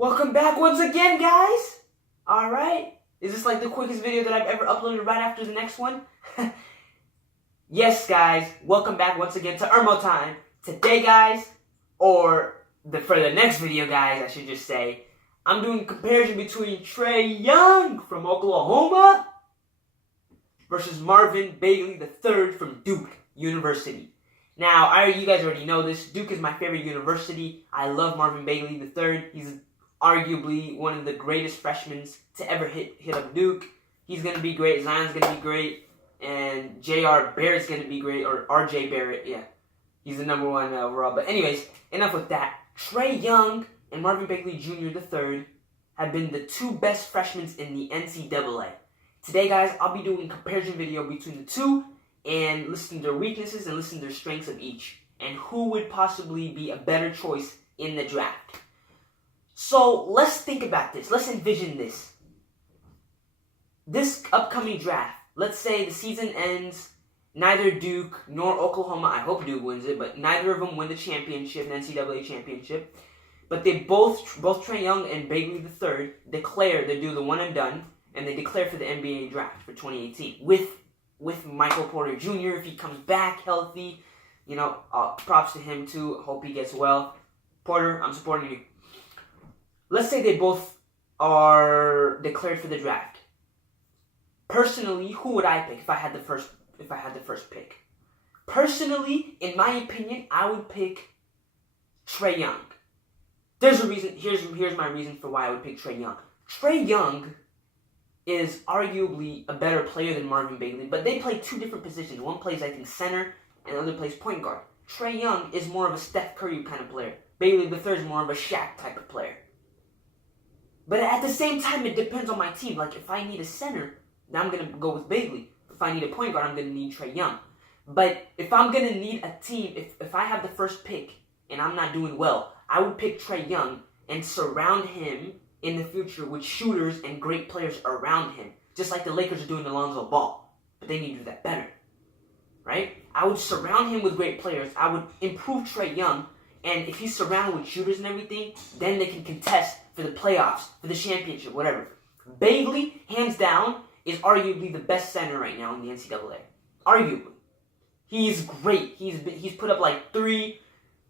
Welcome back once again, guys! Alright, is this like the quickest video that I've ever uploaded right after the next one? Yes, guys, welcome back once again to Irmo Time. Today, guys, for the next video, guys, I should just say, I'm doing a comparison between Trae Young from Oklahoma versus Marvin Bagley III from Duke University. Now, you guys already know this. Duke is my favorite university. I love Marvin Bagley III. He's arguably one of the greatest freshmen to ever hit up Duke. He's going to be great. Zion's going to be great. And J.R. Barrett's going to be great. Or R.J. Barrett, yeah. He's the number one overall. But anyways, enough with that. Trae Young and Marvin Bagley Jr. III have been the two best freshmen in the NCAA. Today, guys, I'll be doing a comparison video between the two and listen to their weaknesses and listen to their strengths of each. And who would possibly be a better choice in the draft. So, let's think about this. Let's envision this. This upcoming draft, let's say the season ends, neither Duke nor Oklahoma, I hope Duke wins it, but neither of them win the championship, the NCAA championship. But they both Trae Young and Bagley III declare they do the one and done, and they declare for the NBA draft for 2018 with Michael Porter Jr. if he comes back healthy. You know, props to him too. Hope he gets well. Porter, I'm supporting you. Let's say they both are declared for the draft. Personally, who would I pick if I had the first pick? Personally, in my opinion, I would pick Trae Young. There's a reason. Here's my reason for why I would pick Trae Young. Trae Young is arguably a better player than Marvin Bagley, but they play two different positions. One plays, I think, center, and the other plays point guard. Trae Young is more of a Steph Curry kind of player. Bagley III is more of a Shaq type of player. But at the same time, it depends on my team. Like, if I need a center, then I'm going to go with Bagley. If I need a point guard, I'm going to need Trae Young. But if I'm going to need a team, if I have the first pick and I'm not doing well, I would pick Trae Young and surround him in the future with shooters and great players around him. Just like the Lakers are doing Lonzo Ball. But they need to do that better. Right? I would surround him with great players. I would improve Trae Young. And if he's surrounded with shooters and everything, then they can contest for the playoffs, for the championship, whatever. Bagley, hands down, is arguably the best center right now in the NCAA. Arguably. He's great. He's put up like 3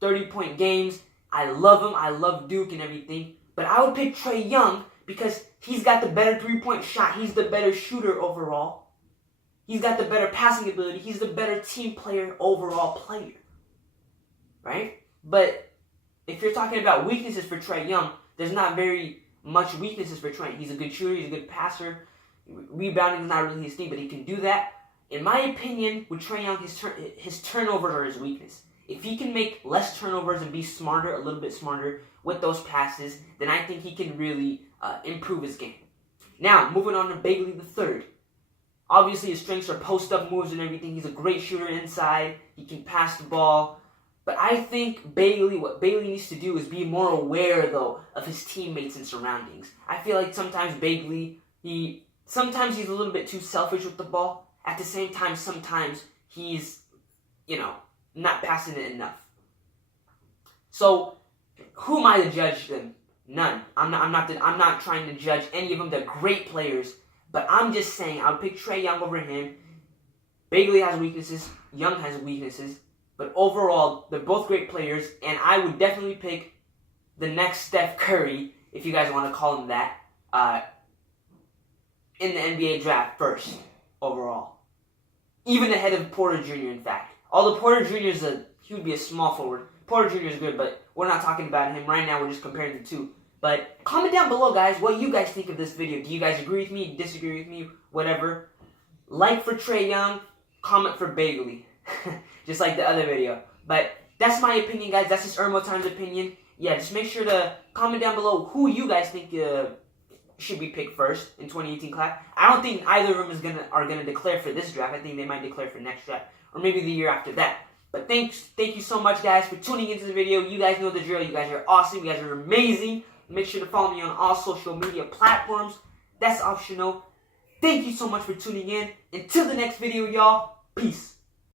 30-point games. I love him. I love Duke and everything. But I would pick Trae Young because he's got the better three-point shot. He's the better shooter overall. He's got the better passing ability. He's the better team player, overall player. Right? But if you're talking about weaknesses for Trae Young, there's not very much weaknesses for Trae. He's a good shooter. He's a good passer. Rebounding is not really his thing, but he can do that. In my opinion, with Trae Young, his turnovers are his weakness. If he can make less turnovers and be smarter, a little bit smarter with those passes, then I think he can really improve his game. Now, moving on to Bagley III. Obviously, his strengths are post-up moves and everything. He's a great shooter inside. He can pass the ball. But I think what Bagley needs to do is be more aware, though, of his teammates and surroundings. I feel like sometimes Bagley, sometimes he's a little bit too selfish with the ball. At the same time, sometimes he's, not passing it enough. So, who am I to judge them? None. I'm not trying to judge any of them. They're great players. But I'm just saying, I would pick Trae Young over him. Bagley has weaknesses. Young has weaknesses. But overall, they're both great players, and I would definitely pick the next Steph Curry, if you guys want to call him that, in the NBA draft first, overall. Even ahead of Porter Jr., in fact. Although Porter Jr. he would be a small forward. Porter Jr. is good, but we're not talking about him right now. We're just comparing the two. But comment down below, guys, what you guys think of this video. Do you guys agree with me, disagree with me, whatever? Like for Trae Young, comment for Bagley. Just like the other video. But that's my opinion, guys. That's just Irmo Time's opinion. Yeah, just make sure to comment down below who you guys think should be picked first in 2018 class. I don't think either of them are gonna declare for this draft. I think they might declare for next draft, or maybe the year after that. But thank you so much, guys, for tuning into the video. You guys know the drill. You guys are awesome. You guys are amazing. Make sure to follow me on all social media platforms. That's optional. Thank you so much for tuning in. Until the next video, y'all. Peace.